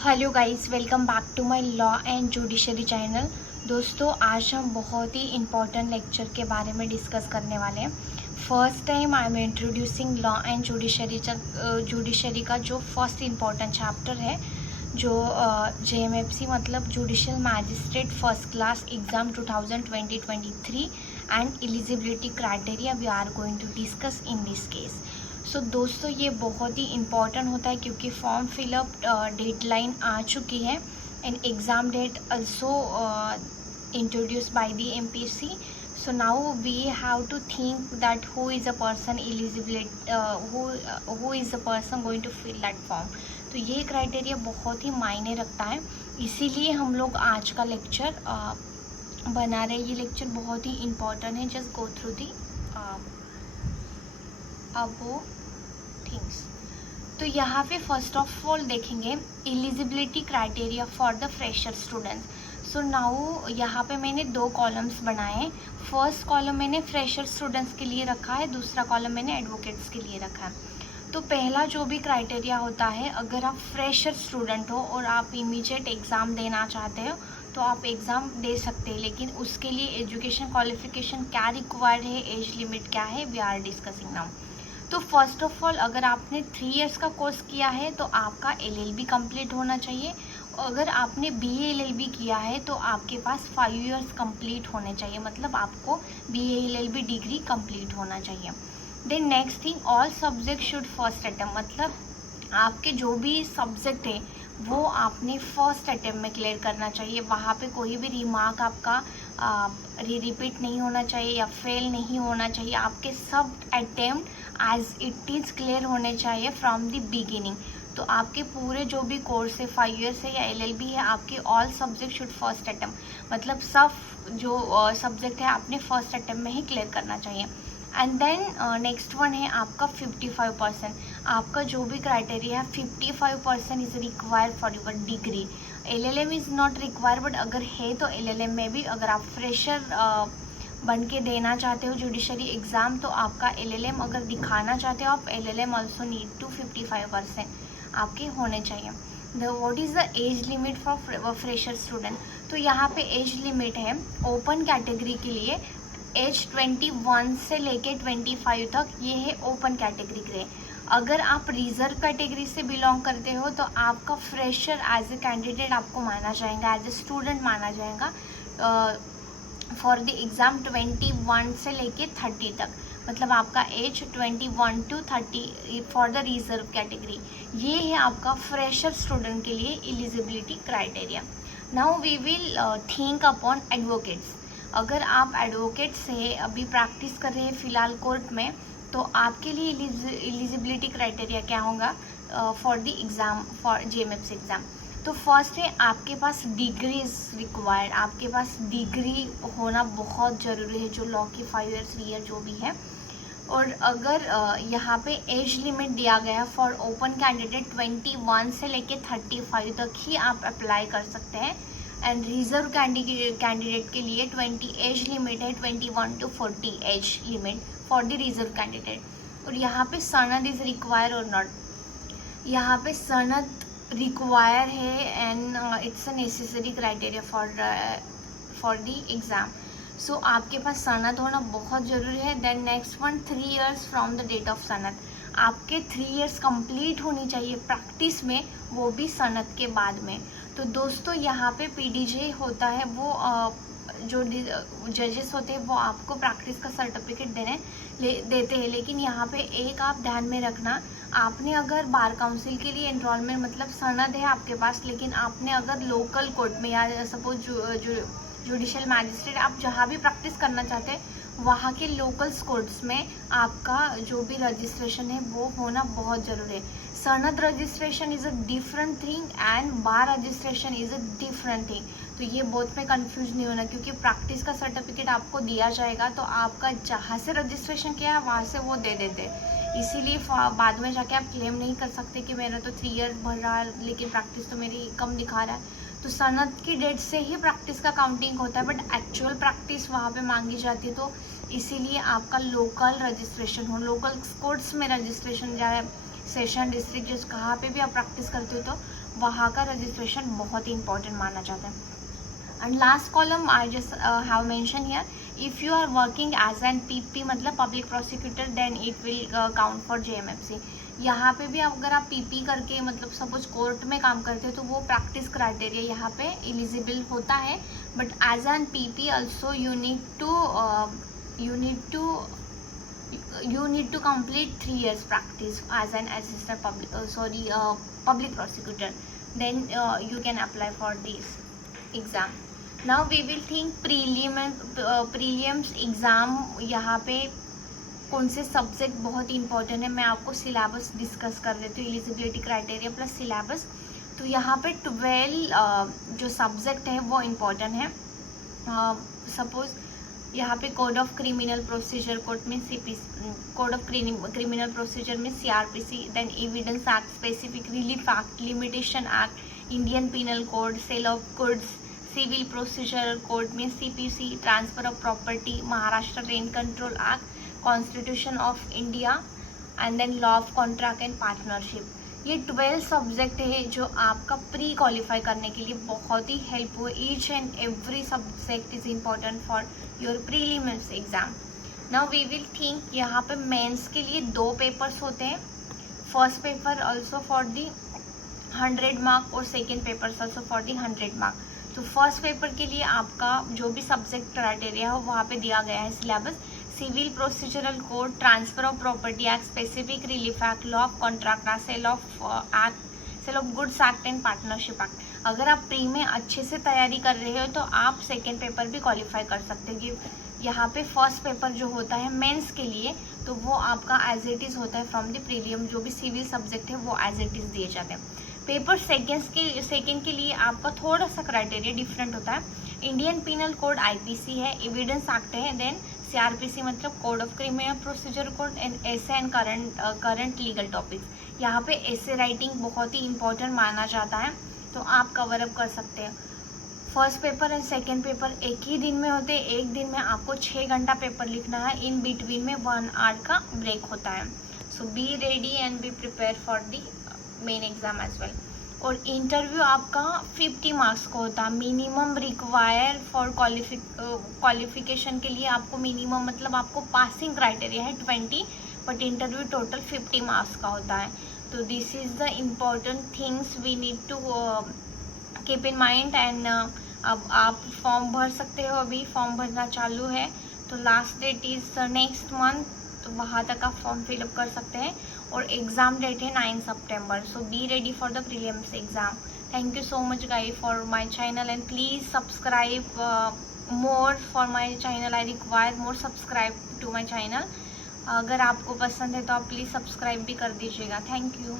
Hello guys, welcome back to my law and judiciary channel. दोस्तों, आज हम बहुत ही इम्पॉर्टेंट लेक्चर के बारे में डिस्कस करने वाले हैं। First time I am introducing law and judiciary का जो फर्स्ट इम्पॉर्टेंट चैप्टर है, जो JMFC मतलब judicial magistrate first class exam 2023 and eligibility criteria we are going to discuss in this case. So दोस्तों, ये बहुत ही इम्पॉर्टेंट होता है क्योंकि फॉर्म फिलअप डेडलाइन आ चुकी है and exam date also introduced by the MPSC. So now we have to think that who is a person eligible, who is the person going to fill that form. तो ये criteria बहुत ही मायने रखता है, इसीलिए हम लोग आज का लेक्चर बना रहे हैं। ये लेक्चर बहुत ही इम्पॉर्टेंट है। Just go through the above things. तो यहाँ पे फर्स्ट ऑफ ऑल देखेंगे eligibility criteria for the fresher students. So now यहाँ पे मैंने दो कॉलम्स बनाए हैं। फर्स्ट कॉलम मैंने फ्रेशर स्टूडेंट्स के लिए रखा है, दूसरा कॉलम मैंने एडवोकेट्स के लिए रखा है। तो पहला जो भी क्राइटेरिया होता है, अगर आप फ्रेशर स्टूडेंट हो और आप इमीडिएट एग्ज़ाम देना चाहते हो तो आप एग्ज़ाम दे सकते हैं, लेकिन उसके लिए एजुकेशन क्वालिफिकेशन क्या रिक्वायर्ड है, एज लिमिट क्या है, वी आर डिस्कसिंग नाउ। तो फर्स्ट ऑफ ऑल, अगर आपने 3 इयर्स का कोर्स किया है तो आपका LLB कंप्लीट होना चाहिए। अगर आपने BA LLB किया है तो आपके पास 5 इयर्स कंप्लीट होने चाहिए, मतलब आपको BA LLB डिग्री कंप्लीट होना चाहिए। Then next thing, all subject should first attempt, मतलब आपके जो भी सब्जेक्ट है वो आपने फर्स्ट अटेम्प्ट में क्लियर करना चाहिए। वहाँ पे कोई भी रिमार्क आपका रिपीट नहीं होना चाहिए या फेल नहीं होना चाहिए। आपके सब attempt as it is clear होने चाहिए फ्रॉम द बिगिनिंग। तो आपके पूरे जो भी कोर्स है, 5 इयर्स है या LLB है, आपके all subject should first attempt, मतलब सब जो सब्जेक्ट है आपने फर्स्ट अटेम्प्ट में ही क्लियर करना चाहिए। एंड देन नेक्स्ट वन है आपका 55%। आपका जो भी क्राइटेरिया है 55% is required for your degree. LLM is not required, but अगर है तो LLM में भी अगर आप फ्रेशर बन के देना चाहते हो जुडिशरी एग्ज़ाम, तो आपका LLM अगर दिखाना चाहते हो आप, LLM ऑल्सो नीड टू 55% आपके होने चाहिए। What is the age limit for fresher student? तो यहाँ पे एज लिमिट है ओपन कैटेगरी के लिए एज 21 से लेके 25 तक, ये है ओपन कैटेगरी के लिए। अगर आप रिजर्व कैटेगरी से बिलोंग करते हो तो आपका फ्रेशर एज ए कैंडिडेट आपको माना जाएगा, एज ए स्टूडेंट माना जाएगा फॉर द एग्ज़ाम 21 से लेके 30 तक, मतलब आपका age 21 to 30 for the reserve category. ये है आपका फ्रेशर स्टूडेंट के लिए eligibility criteria. Now we will think upon advocates. अगर आप एडवोकेट से अभी प्रैक्टिस कर रहे हैं फ़िलहाल कोर्ट में, तो आपके लिए एलिजिबिलिटी क्राइटेरिया क्या होगा for the exam, for JMFC exam? तो फर्स्ट है आपके पास डिग्री इज़ रिक्वायर्ड। आपके पास डिग्री होना बहुत ज़रूरी है, जो लॉ की 5 इयर्स 3 ईयर जो भी है। और अगर यहाँ पे एज लिमिट दिया गया फॉर ओपन कैंडिडेट 21 से लेके 35 तक ही आप अप्लाई कर सकते हैं, एंड रिजर्व कैंडिडेट के लिए 20 एज लिमिट है, 21 to 40 age limit for the reserve candidate. और यहाँ पे सनद इज़ रिक्वायर और नॉट? यहाँ पे सनद रिक्वायर है and it's a necessary criteria for the exam. So आपके पास सनद होना बहुत ज़रूरी है। Then next one, 3 years from the date of सनद। आपके 3 इयर्स कंप्लीट होनी चाहिए प्रैक्टिस में, वो भी सनद के बाद में। तो दोस्तों, यहाँ पे PDJ होता है, वो जो जजेस होते हैं वो आपको प्रैक्टिस का सर्टिफिकेट देते हैं, लेकिन यहाँ पे एक आप ध्यान में रखना, आपने अगर बार काउंसिल के लिए एनरोलमेंट, मतलब सनद है आपके पास, लेकिन आपने अगर लोकल कोर्ट में या सपोज जुडिशल मैजिस्ट्रेट आप जहाँ भी प्रैक्टिस करना चाहते हैं, वहाँ के लोकल कोर्ट्स में आपका जो भी रजिस्ट्रेशन है वो होना बहुत ज़रूरी है। सनद registration is a different thing and bar registration is a different thing. तो ये बोथ में कंफ्यूज नहीं होना, क्योंकि प्रैक्टिस का सर्टिफिकेट आपको दिया जाएगा तो आपका जहाँ से रजिस्ट्रेशन किया है वहाँ से वो दे देते हैं। इसीलिए बाद में जाके आप क्लेम नहीं कर सकते कि मेरा तो 3 ईयर भर रहा है लेकिन प्रैक्टिस तो मेरी कम दिखा रहा है। तो सनद की डेट से ही प्रैक्टिस का काउंटिंग होता है, बट एक्चुअल प्रैक्टिस वहाँ पे मांगी जाती है। तो इसीलिए आपका लोकल रजिस्ट्रेशन हो, लोकल कोर्ट्स में रजिस्ट्रेशन, सेशन डिस्ट्रिक्ट जज कहाँ पे भी आप प्रैक्टिस करते हो तो वहाँ का रजिस्ट्रेशन बहुत ही इंपॉर्टेंट माना जाता है. And last column I just have mention here, if you are working as an PP मतलब public prosecutor then it will count for JMFC. यहाँ पे भी अगर आप पीपी करके मतलब सपोज कोर्ट में काम करते हो तो वो प्रैक्टिस क्राइटेरिया यहाँ पे एलिजिबल होता है. But as an PP also you need to complete 3 years practice as an assistant public prosecutor, then you can apply for this exam. Now we will think prelims exam. यहाँ पे कौन से subject बहुत important है, मैं आपको syllabus discuss कर देती हूँ, एलिजिबिलिटी क्राइटेरिया प्लस सिलेबस. तो यहाँ पे 12 जो सब्जेक्ट है वो इम्पोर्टेंट है. सपोज यहाँ पे code of criminal procedure code में कोड ऑफ क्रिमिनल प्रोसीजर में CRPC, then evidence act, specific relief act, limitation act, Indian penal code, sale of goods, civil procedure code में CPC, transfer of property, Maharashtra rent control act, constitution of India, and then law of contract and partnership. ये 12 subject है जो आपका pre qualify करने के लिए बहुत ही हेल्प हुए. Each and every subject is important for your prelims exam. Now we will think यहाँ पे मेंस के लिए 2 पेपर्स होते हैं. First paper also for the 100 mark और second paper also for the 100 mark. तो फर्स्ट पेपर के लिए आपका जो भी सब्जेक्ट क्राइटेरिया हो वहाँ पे दिया गया है syllabus. Civil procedural code, transfer of property act, specific relief act, law of contract act, sale of goods act and partnership act. अगर आप प्री में अच्छे से तैयारी कर रहे हो तो आप सेकेंड पेपर भी क्वालिफाई कर सकते हैं. यहाँ पे फर्स्ट पेपर जो होता है मेंस के लिए तो वो आपका एज इट इज़ होता है फ्रॉम द प्रीलियम. जो भी सिविल सब्जेक्ट है वो एज इट इज़ दिए जाते हैं. पेपर सेकेंड के लिए आपका थोड़ा सा क्राइटेरिया डिफरेंट होता है. इंडियन पिनल कोड IPC है, एविडेंस एक्ट है, देन CRPC मतलब code of criminal procedure code, and essay and current legal topics. यहाँ पे एसे राइटिंग बहुत ही इंपॉर्टेंट माना जाता है तो आप कवर अप कर सकते हैं. First paper and second paper एक ही दिन में होते हैं. एक दिन में आपको 6 घंटा पेपर लिखना है. इन बिटवीन में 1 आवर का ब्रेक होता है. So be ready and be prepare for the main exam as well. और इंटरव्यू आपका 50 मार्क्स का होता है. मिनिमम रिक्वायर फॉर क्वालिफिकेशन के लिए आपको मिनिमम मतलब आपको पासिंग क्राइटेरिया है 20, बट इंटरव्यू टोटल 50 मार्क्स का होता है. तो this is the important things we need to keep in mind. And अब आप फॉर्म भर सकते हो. अभी फॉर्म भरना चालू है तो last that is next month, तो वहाँ तक आप फॉर्म फिलअप कर सकते हैं. और एग्ज़ाम डेट है 9 सितंबर. So be ready for the prelims exam. Thank you so much guys for my channel and please subscribe more for my channel. I require more subscribe to my channel. अगर आपको पसंद है तो आप please subscribe भी कर दीजिएगा. Thank you.